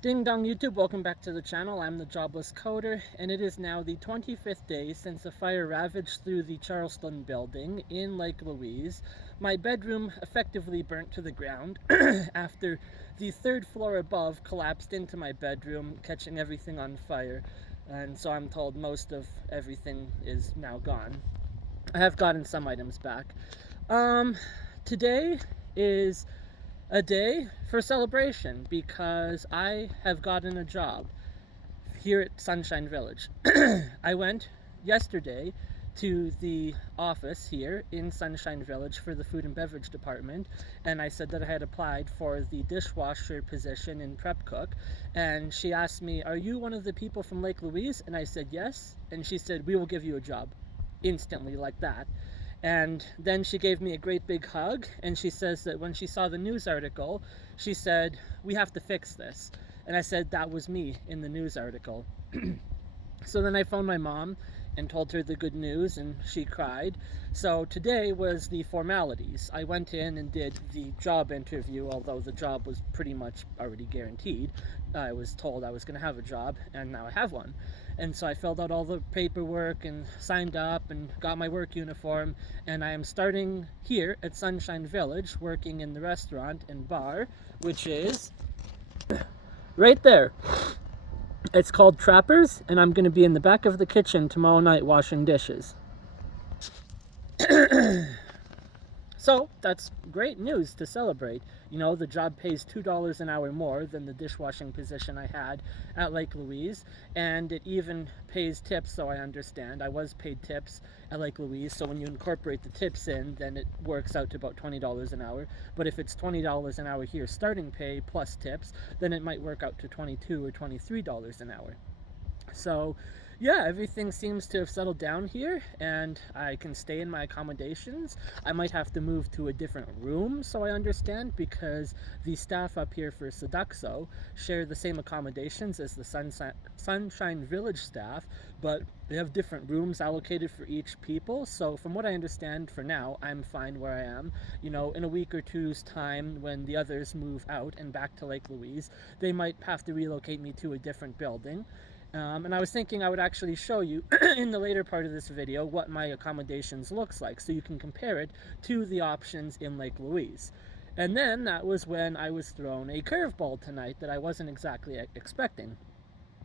Ding dong YouTube, welcome back to the channel. I'm the Jobless Coder, and it is now the 25th day since a fire ravaged through the Charleston building in Lake Louise. My bedroom effectively burnt to the ground after the third floor above collapsed into my bedroom, catching everything on fire. And so I'm told most of everything is now gone. I have gotten some items back. Um, Today is a day for celebration because I have gotten a job here at Sunshine Village. I went yesterday to the office here in Sunshine Village for the food and beverage department, and I said that I had applied for the dishwasher position in prep cook, and she asked me, "Are you one of the people from Lake Louise?" And I said yes, and she said, "We will give you a job." Instantly, like that. And then she gave me a great big hug, and she says that when she saw the news article, she said, "We have to fix this." And I said, "That was me in the news article." So then I phoned my mom and told her the good news, and she cried. So today was the formalities. I went in and did the job interview, although the job was pretty much already guaranteed. I was told I was going to have a job, and now I have one. And so I filled out all the paperwork and signed up and got my work uniform, and I am starting here at Sunshine Village, working in the restaurant and bar, which is right there. It's called Trappers, and I'm going to be in the back of the kitchen tomorrow night washing dishes. So that's great news to celebrate. You know, the job pays $2 an hour more than the dishwashing position I had at Lake Louise, and it even pays tips, so I understand. I was paid tips at Lake Louise, so when you incorporate the tips in, then it works out to about $20 an hour. But if it's $20 an hour here, starting pay plus tips, then it might work out to $22 or $23 an hour. So, yeah, everything seems to have settled down here, and I can stay in my accommodations. I might have to move to a different room, so I understand, because the staff up here for Seduxo share the same accommodations as the Sunshine Village staff, but they have different rooms allocated for each people. So, from what I understand for now, I'm fine where I am. You know, in a week or two's time, when the others move out and back to Lake Louise, they might have to relocate me to a different building. And I was thinking I would actually show you in the later part of this video what my accommodations looks like, so you can compare it to the options in Lake Louise. And then that was when I was thrown a curveball tonight that I wasn't exactly expecting.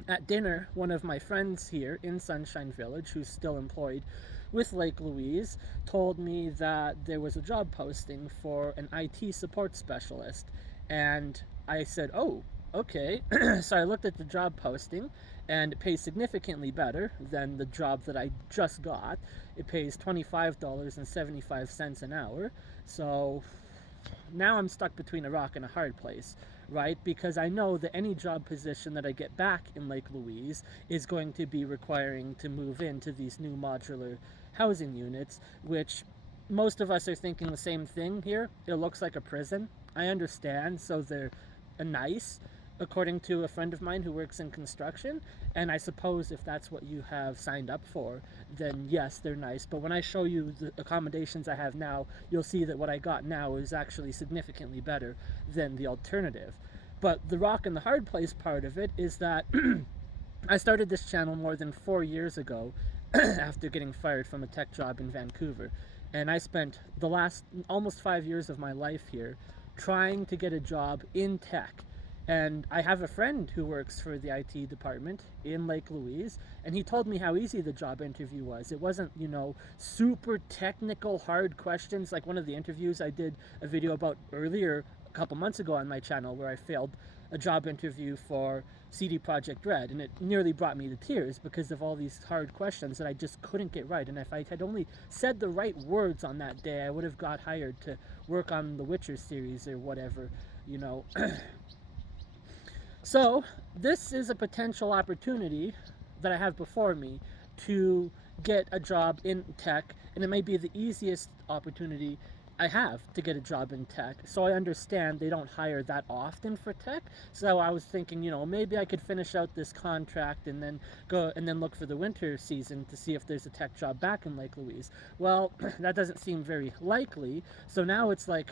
At dinner, one of my friends here in Sunshine Village, who's still employed with Lake Louise, told me that there was a job posting for an IT support specialist. And I said, "Oh, okay." So I looked at the job posting, and it pays significantly better than the job that I just got. It pays $25.75 an hour. So now I'm stuck between a rock and a hard place, right? Because I know that any job position that I get back in Lake Louise is going to be requiring to move into these new modular housing units, which most of us are thinking the same thing here. It looks like a prison. I understand, so they're nice, according to a friend of mine who works in construction. And I suppose if that's what you have signed up for, then yes, they're nice. But when I show you the accommodations I have now, you'll see that what I got now is actually significantly better than the alternative. But the rock and the hard place part of it is that I started this channel more than 4 years ago after getting fired from a tech job in Vancouver. And I spent the last almost 5 years of my life here trying to get a job in tech. And I have a friend who works for the IT department in Lake Louise, and he told me how easy the job interview was. It wasn't, super technical, hard questions like one of the interviews I did a video about earlier a couple months ago on my channel, where I failed a job interview for CD Projekt Red, and it nearly brought me to tears because of all these hard questions that I just couldn't get right. And if I had only said the right words on that day, I would have got hired to work on the Witcher series or whatever, you know. So, this is a potential opportunity that I have before me to get a job in tech, and it may be the easiest opportunity I have to get a job in tech. So I understand they don't hire that often for tech. So I was thinking, maybe I could finish out this contract and then go and then look for the winter season to see if there's a tech job back in Lake Louise. Well, that doesn't seem very likely. So now it's like,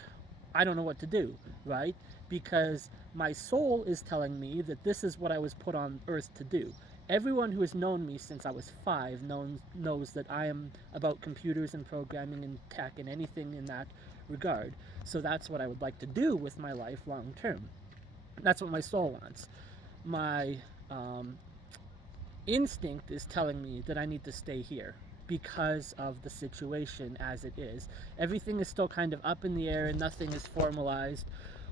I don't know what to do, right? because my soul is telling me that this is what I was put on earth to do. Everyone who has known me since I was 5 knows that I am about computers and programming and tech and anything in that regard. So that's what I would like to do with my life long term. That's what my soul wants. My um, instinct is telling me that I need to stay here because of the situation as it is. Everything is still kind of up in the air and nothing is formalized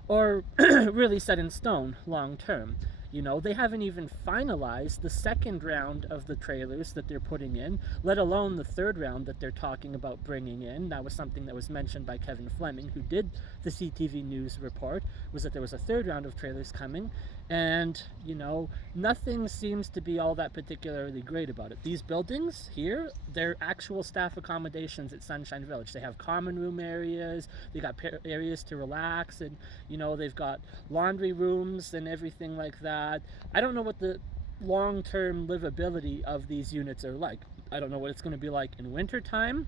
or really set in stone long term. You know, they haven't even finalized the second round of the trailers that they're putting in, let alone the third round that they're talking about bringing in. That was something that was mentioned by Kevin Fleming, who did the CTV News report, was that there was a third round of trailers coming. And, you know, nothing seems to be all that particularly great about it. These buildings here, they're actual staff accommodations at Sunshine Village. They have common room areas, they got areas to relax, and, you know, they've got laundry rooms and everything like that. I don't know what the long-term livability of these units are like. I don't know what it's going to be like in wintertime.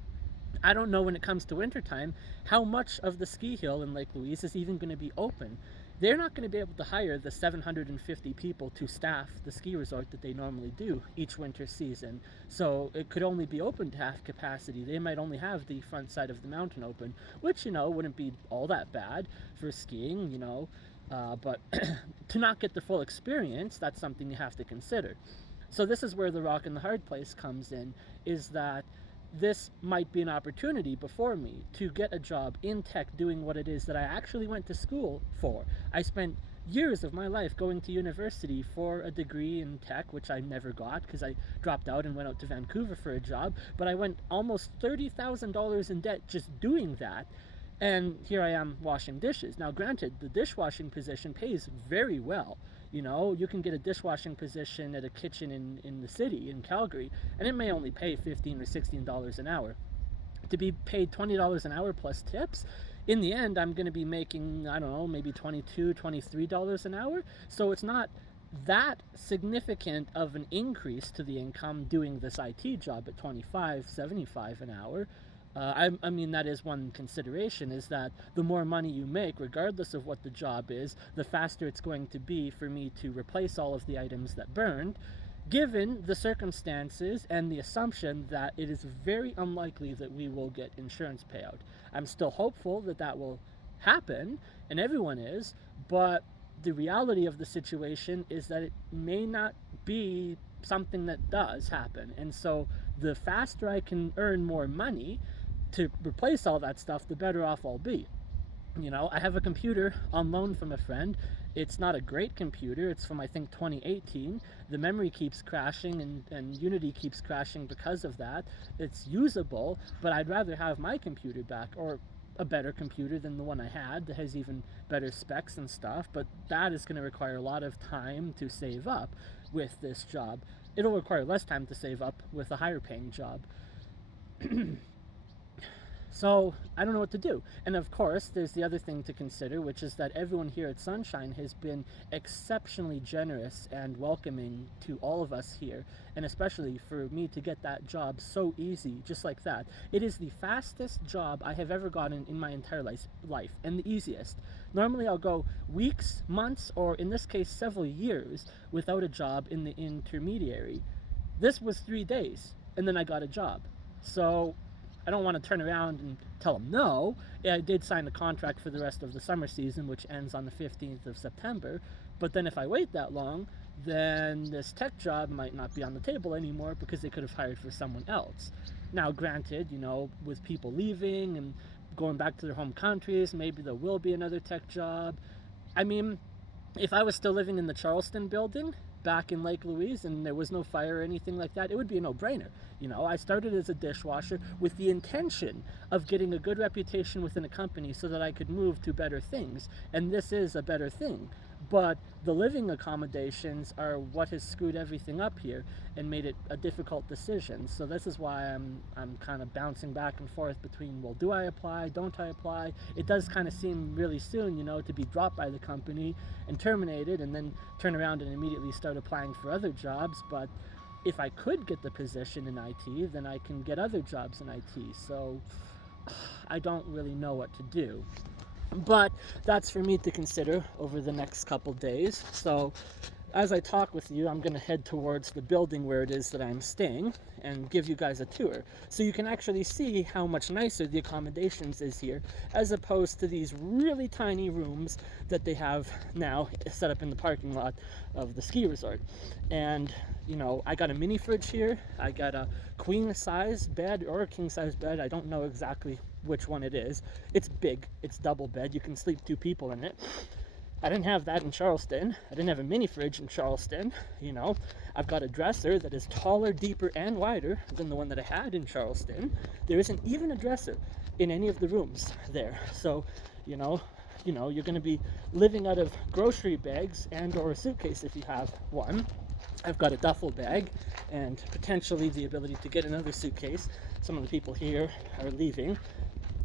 I don't know when it comes to wintertime how much of the ski hill in Lake Louise is even going to be open. They're not going to be able to hire the 750 people to staff the ski resort that they normally do each winter season. So it could only be open to half capacity. They might only have the front side of the mountain open, which, you know, wouldn't be all that bad for skiing, you know. But to not get the full experience, that's something you have to consider. So this is where the rock and the hard place comes in, is that this might be an opportunity before me to get a job in tech doing what it is that I actually went to school for. I spent years of my life going to university for a degree in tech, which I never got because I dropped out and went out to Vancouver for a job, but I went almost $30,000 in debt just doing that. And here I am washing dishes. Now, granted, the dishwashing position pays very well. You know, you can get a dishwashing position at a kitchen in the city, in Calgary, and it may only pay $15 or $16 an hour. To be paid $20 an hour plus tips, in the end, I'm going to be making, I don't know, maybe $22, $23 an hour. So it's not that significant of an increase to the income doing this IT job at $25.75 an hour. I mean, that is one consideration, is that the more money you make, regardless of what the job is, the faster it's going to be for me to replace all of the items that burned, given the circumstances and the assumption that it is very unlikely that we will get insurance payout. I'm still hopeful that that will happen, and everyone is, but the reality of the situation is that it may not be something that does happen. And so the faster I can earn more money to replace all that stuff, the better off I'll be. You know, I have a computer on loan from a friend. It's not a great computer. It's from, I think, 2018. The memory keeps crashing and Unity keeps crashing because of that. It's usable, but I'd rather have my computer back, or a better computer than the one I had that has even better specs and stuff. But that is going to require a lot of time to save up with this job. It'll require less time to save up with a higher paying job. So I don't know what to do. And of course, there's the other thing to consider, which is that everyone here at Sunshine has been exceptionally generous and welcoming to all of us here, and especially for me to get that job so easy, just like that. It is the fastest job I have ever gotten in my entire life, and the easiest. Normally I'll go weeks, months, or in this case several years without a job in the intermediary. This was 3 days, and then I got a job. So I don't want to turn around and tell them no. I did sign a contract for the rest of the summer season, which ends on the 15th of September. But then if I wait that long, then this tech job might not be on the table anymore because they could have hired for someone else. Now, granted, you know, with people leaving and going back to their home countries, maybe there will be another tech job. I mean, if I was still living in the Charleston building back in Lake Louise and there was no fire or anything like that, it would be a no-brainer. You know, I started as a dishwasher with the intention of getting a good reputation within a company so that I could move to better things, and this is a better thing. But the living accommodations are what has screwed everything up here and made it a difficult decision. So this is why I'm kind of bouncing back and forth between, well, do I apply, don't I apply? It does kind of seem really soon, you know, to be dropped by the company and terminated and then turn around and immediately start applying for other jobs. But if I could get the position in IT, then I can get other jobs in IT. So I don't really know what to do. But that's for me to consider over the next couple days. So as I talk with you, I'm going to head towards the building where it is that I'm staying and give you guys a tour so you can actually see how much nicer the accommodations is here as opposed to these really tiny rooms that they have now set up in the parking lot of the ski resort. And you know, I got a mini fridge here, I got a queen size bed or a king size bed, I don't know exactly which one it is. It's big, it's double bed, you can sleep 2 people in it. I didn't have that in Charleston. I didn't have a mini fridge in Charleston. You know, I've got a dresser that is taller, deeper, and wider than the one that I had in Charleston. There isn't even a dresser in any of the rooms there. So, you know, you're going to be living out of grocery bags and or a suitcase if you have one. I've got a duffel bag and potentially the ability to get another suitcase. Some of the people here are leaving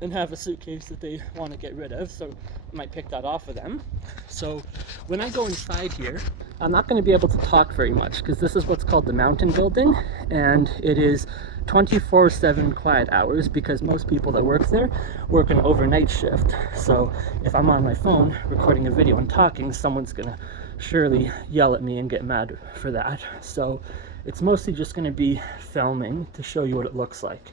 and have a suitcase that they want to get rid of, so I might pick that off of them. So when I go inside here, I'm not going to be able to talk very much because this is what's called the mountain building, and it is 24/7 quiet hours because most people that work there work an overnight shift. So if I'm on my phone recording a video and talking, someone's going to surely yell at me and get mad for that. So it's mostly just going to be filming to show you what it looks like.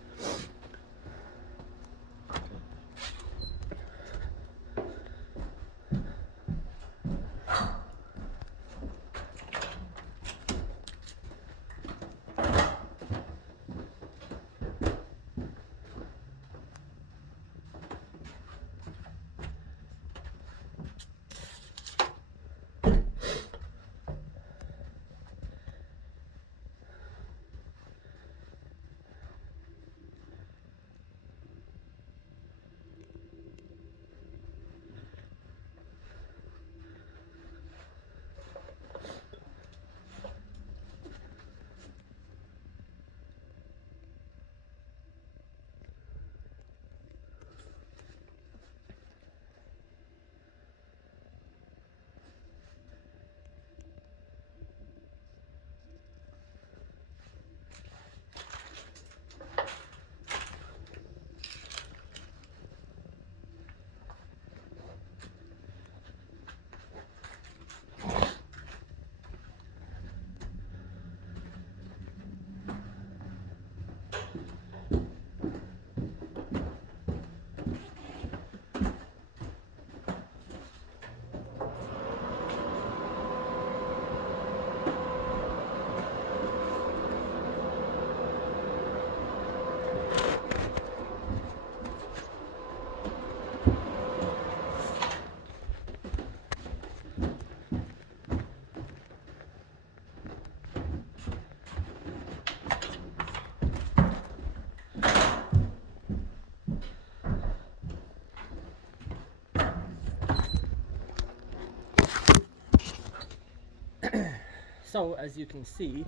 So as you can see,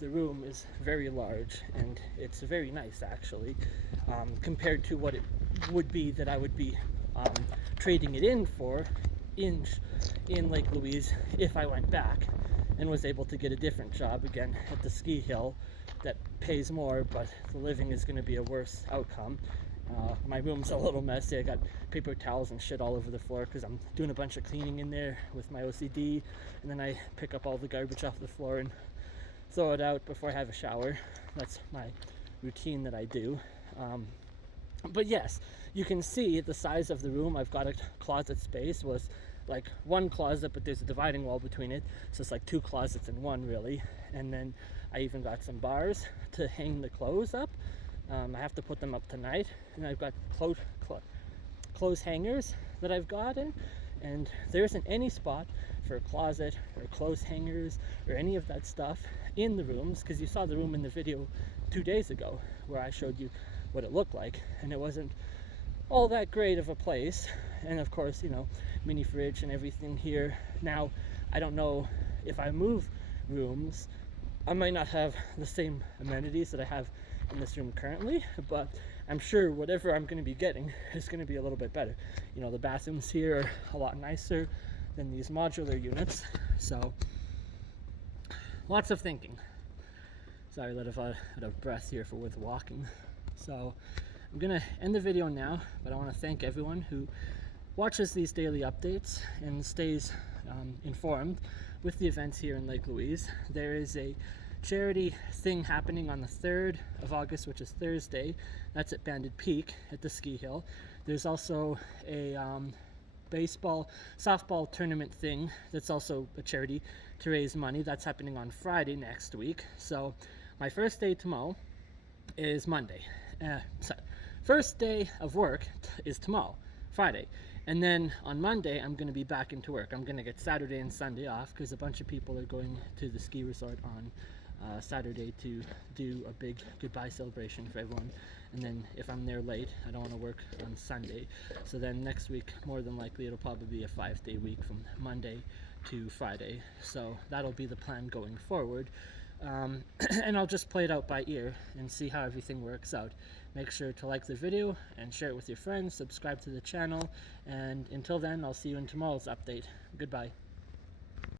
the room is very large and it's very nice actually, compared to what it would be that I would be trading it in for in Lake Louise if I went back and was able to get a different job again at the ski hill that pays more, but the living is going to be a worse outcome. My room's a little messy. I got paper towels and shit all over the floor because I'm doing a bunch of cleaning in there with my OCD, and then I pick up all the garbage off the floor and throw it out before I have a shower. That's my routine that I do. But yes, you can see the size of the room. I've got a closet space with like one closet, but there's a dividing wall between it, so it's like 2 closets in one really. And then I even got some bars to hang the clothes up. I have to put them up tonight, and I've got clothes hangers that I've gotten, and there isn't any spot for a closet or clothes hangers or any of that stuff in the rooms, because you saw the room in the video 2 days ago where I showed you what it looked like, and it wasn't all that great of a place. And of course, you know, mini fridge and everything here. Now, I don't know if I move rooms, I might not have the same amenities that I have in this room currently, but I'm sure whatever I'm going to be getting is going to be a little bit better. You know, the bathrooms here are a lot nicer than these modular units, so lots of thinking. Sorry, a little out of breath here with walking. So I'm gonna end the video now, but I want to thank everyone who watches these daily updates and stays informed with the events here in Lake Louise. There is a charity thing happening on the 3rd of August, which is Thursday. That's at Banded Peak at the ski hill. There's also a baseball, softball tournament thing that's also a charity to raise money. That's happening on Friday next week. So my first day tomorrow is Monday. First day of work is tomorrow, Friday. And then on Monday, I'm going to be back into work. I'm going to get Saturday and Sunday off because a bunch of people are going to the ski resort on Saturday to do a big goodbye celebration for everyone. And then if I'm there late, I don't want to work on Sunday. So then next week, more than likely, it'll probably be a 5-day week from Monday to Friday. So that'll be the plan going forward. And I'll just play it out by ear and see how everything works out. Make sure to like the video and share it with your friends, subscribe to the channel, and until then, I'll see you in tomorrow's update. Goodbye.